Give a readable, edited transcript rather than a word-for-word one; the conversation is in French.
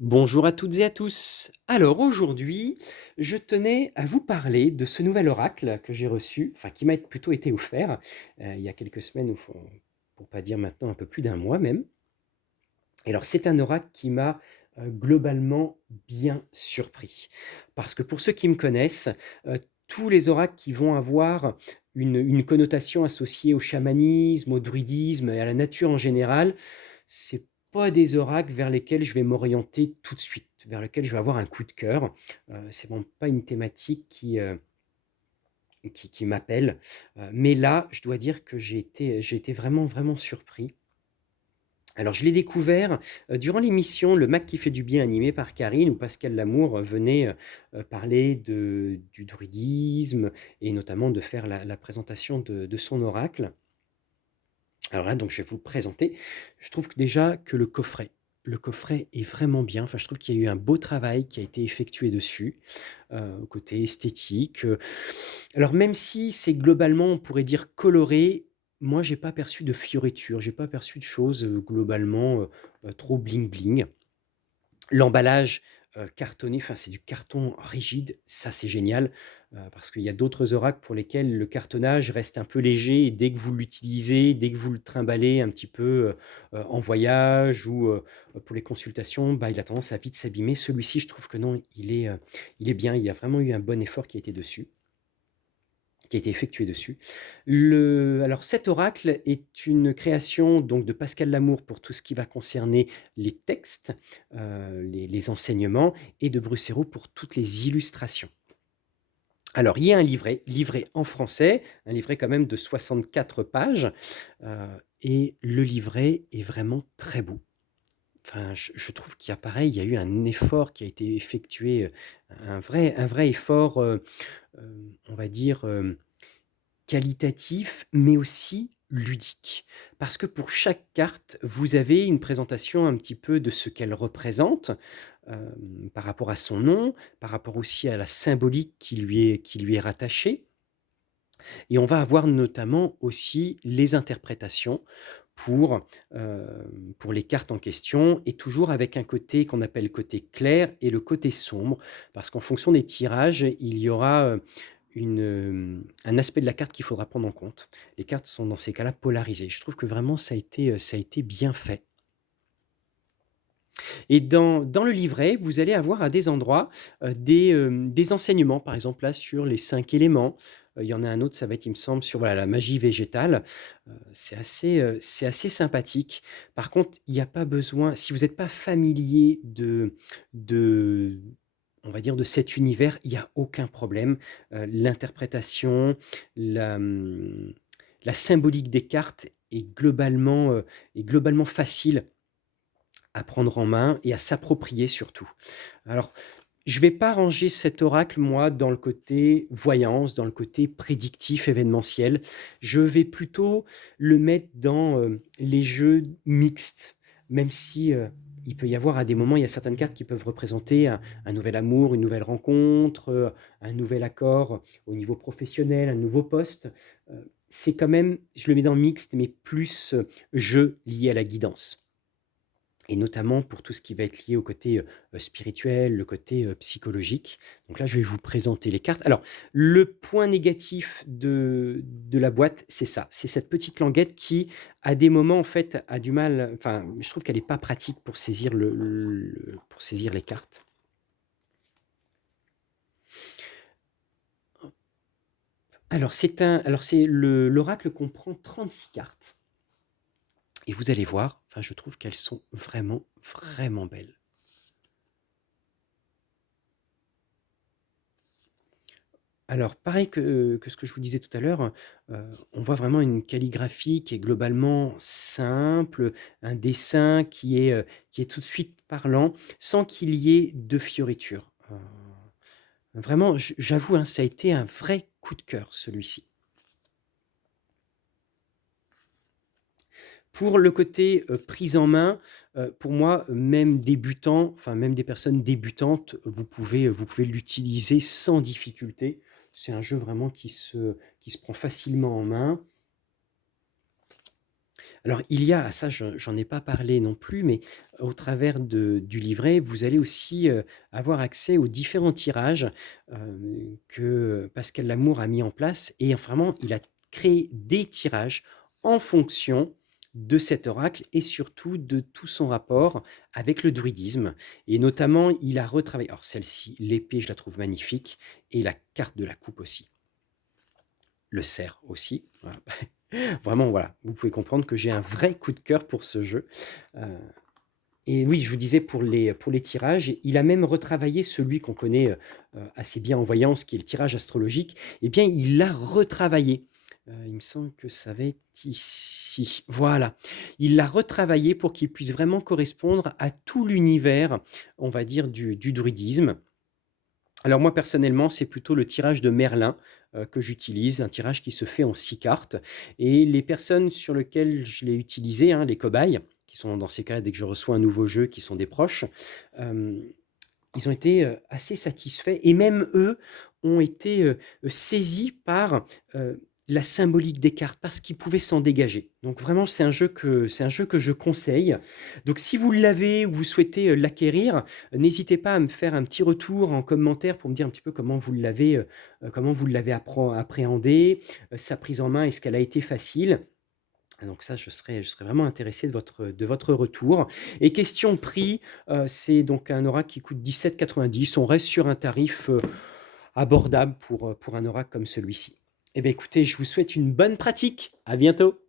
Bonjour à toutes et à tous. Alors aujourd'hui, je tenais à vous parler de ce nouvel oracle que j'ai reçu, enfin qui m'a plutôt été offert il y a quelques semaines, pour pas dire maintenant un peu plus d'un mois même. Et alors c'est un oracle qui m'a globalement bien surpris. Parce que pour ceux qui me connaissent, tous les oracles qui vont avoir une connotation associée au chamanisme, au druidisme et à la nature en général, c'est pas des oracles vers lesquels je vais m'orienter tout de suite, vers lesquels je vais avoir un coup de cœur. C'est vraiment pas une thématique qui m'appelle. Mais là, je dois dire que j'ai été vraiment, vraiment surpris. Alors, je l'ai découvert durant l'émission Le Mac qui fait du bien, animée par Karine, où Pascal Lamour venait parler du druidisme et notamment de faire la présentation de son oracle. Alors là, donc je vais vous le présenter. Je trouve que déjà que le coffret est vraiment bien. Enfin, je trouve qu'il y a eu un beau travail qui a été effectué dessus, côté esthétique. Alors même si c'est globalement, on pourrait dire coloré, moi j'ai pas perçu de fioritures, j'ai pas perçu de choses globalement trop bling bling. L'emballage, cartonné, enfin c'est du carton rigide, ça c'est génial, parce qu'il y a d'autres oracles pour lesquels le cartonnage reste un peu léger et dès que vous l'utilisez, dès que vous le trimballez un petit peu, en voyage ou, pour les consultations, bah, il a tendance à vite s'abîmer. Celui-ci, je trouve que non, il est bien, il y a vraiment eu un bon effort qui a été dessus qui a été effectué dessus. Alors cet oracle est une création donc de Pascal Lamour pour tout ce qui va concerner les textes, les enseignements et de Brucero pour toutes les illustrations. Alors il y a un livret en français, un livret quand même de 64 pages, et le livret est vraiment très beau. Enfin, je trouve qu'il y a pareil, il y a eu un effort qui a été effectué, un vrai effort, on va dire, qualitatif, mais aussi ludique. Parce que pour chaque carte, vous avez une présentation un petit peu de ce qu'elle représente, par rapport à son nom, par rapport aussi à la symbolique qui lui est rattachée. Et on va avoir notamment aussi les interprétations pour, pour les cartes en question et toujours avec un côté qu'on appelle le côté clair et le côté sombre. Parce qu'en fonction des tirages, il y aura, un aspect de la carte qu'il faudra prendre en compte. Les cartes sont dans ces cas-là polarisées. Je trouve que vraiment ça a été bien fait. Et dans le livret, vous allez avoir à des endroits, des enseignements, par exemple là sur les 5 éléments. Il y en a un autre, ça va être, il me semble, sur voilà, la magie végétale. C'est assez sympathique. Par contre, il n'y a pas besoin si vous n'êtes pas familier de on va dire de cet univers, il y a aucun problème. L'interprétation, la, mmh, la symbolique des cartes est globalement facile à prendre en main et à s'approprier surtout. Alors, je vais pas ranger cet oracle, moi, dans le côté voyance, dans le côté prédictif, événementiel. Je vais plutôt le mettre dans, les jeux mixtes, même si, il peut y avoir à des moments, il y a certaines cartes qui peuvent représenter un nouvel amour, une nouvelle rencontre, un nouvel accord au niveau professionnel, un nouveau poste. C'est quand même je le mets dans mixte, mais plus, jeu lié à la guidance et notamment pour tout ce qui va être lié au côté, spirituel, le côté, psychologique. Donc là, je vais vous présenter les cartes. Alors, le point négatif de la boîte, c'est ça, c'est cette petite languette qui, à des moments, en fait, a du mal enfin, je trouve qu'elle est pas pratique pour saisir pour saisir les cartes. Alors c'est l'oracle comprend 36 cartes et vous allez voir, enfin, je trouve qu'elles sont vraiment, vraiment belles. Alors, pareil que ce que je vous disais tout à l'heure, on voit vraiment une calligraphie qui est globalement simple, un dessin qui est tout de suite parlant, sans qu'il y ait de fioritures. Vraiment, j'avoue, hein, ça a été un vrai coup de cœur, celui-ci. Pour le côté, prise en main, pour moi, même débutant, enfin même des personnes débutantes, vous pouvez l'utiliser sans difficulté. C'est un jeu vraiment qui se prend facilement en main. Alors il y a ah ça j'en ai pas parlé non plus, mais au travers du livret, vous allez aussi, avoir accès aux différents tirages, que Pascal Lamour a mis en place et vraiment il a créé des tirages en fonction de cet oracle et surtout de tout son rapport avec le druidisme et notamment il a retravaillé alors celle-ci, l'épée, je la trouve magnifique et la carte de la coupe aussi. Le cerf aussi, voilà. Vraiment, voilà, vous pouvez comprendre que j'ai un vrai coup de cœur pour ce jeu. Heu et oui, je vous disais pour les tirages, il a même retravaillé celui qu'on connaît, assez bien en voyance, qui est le tirage astrologique. Eh bien, il l'a retravaillé. Il me semble que ça va être ici. Voilà. Il l'a retravaillé pour qu'il puisse vraiment correspondre à tout l'univers, on va dire du druidisme. Alors moi personnellement, c'est plutôt le tirage de Merlin, que j'utilise, un tirage qui se fait en 6 cartes et les personnes sur lequel je l'ai utilisé, hein, les cobayes, qui sont dans ces cas-là, dès que je reçois un nouveau jeu, qui sont des proches, hem, ils ont été, assez satisfaits et même eux ont été, saisis par, la symbolique des cartes, parce qu'ils pouvaient s'en dégager. Donc vraiment, c'est un jeu que je conseille. Donc si vous l'avez ou vous souhaitez, l'acquérir, n'hésitez pas à me faire un petit retour en commentaire pour me dire un petit peu comment vous l'avez appréhendé, sa prise en main, est-ce qu'elle a été facile? Donc ça, je serais vraiment intéressé de votre retour et question prix, c'est donc un oracle qui coûte 17,90 €. On reste sur un tarif, abordable pour un oracle comme celui-ci. Eh bien écoutez, je vous souhaite une bonne pratique. À bientôt.